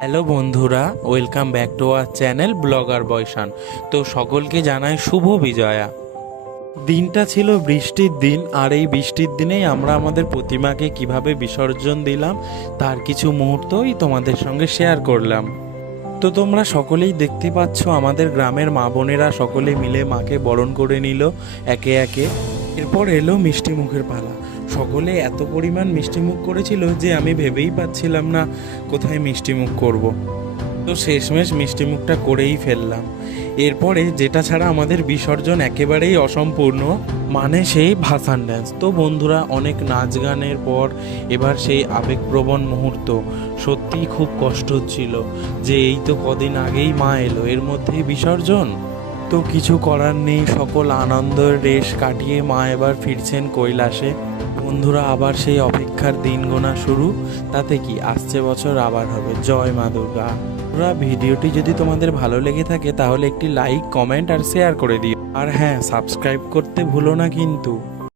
Hello বন্ধুরা, welcome back to our channel blogger বয়সান। তো সকলকে জানাই শুভ বিজয়া। দিনটা ছিল বৃষ্টির দিন, আর এই বৃষ্টির দিনেই আমরা আমাদের প্রতিমাকে কিভাবে বিসর্জন দিলাম তার কিছু মুহূর্তই তোমাদের সঙ্গে শেয়ার করলাম। তো তোমরা সকলেই দেখতে পাচ্ছ আমাদের গ্রামের মা বোনেরা সকলে মিলে মাকে বরণ করে নিল একে একে। এরপর এলো মিষ্টি মুখের পালা। সকলে এত পরিমাণ মিষ্টি মুখ করেছিল যে আমি ভেবেই পাচ্ছিলাম না কোথায় মিষ্টি মুখ করব। তো শেষমেশ মিষ্টি মুখটা করেই ফেললাম। এরপরে যেটা ছাড়া আমাদের বিসর্জন একেবারেই অসম্পূর্ণ, মানে সেই ভাসান ড্যান্স। তো বন্ধুরা, অনেক নাচ গানের পর এবার সেই আবেগপ্রবণ মুহূর্ত। সত্যিই খুব কষ্ট হচ্ছিল যে এই তো কদিন আগেই মা এলো, এর মধ্যেই বিসর্জন। তো কিছু করার নেই, সকল আনন্দের রেশ কাটিয়ে মা এবার ফিরছেন কৈলাসে। বন্ধুরা, আবার সেই অপেক্ষার দিন গোনা শুরু। তাতে কি, আসছে বছর আবার হবে। জয় মা দুর্গা। ভিডিওটি যদি তোমাদের ভালো লেগে থাকে তাহলে একটি লাইক, কমেন্ট আর শেয়ার করে দিও। আর হ্যাঁ, সাবস্ক্রাইব করতে ভুলো না কিন্তু।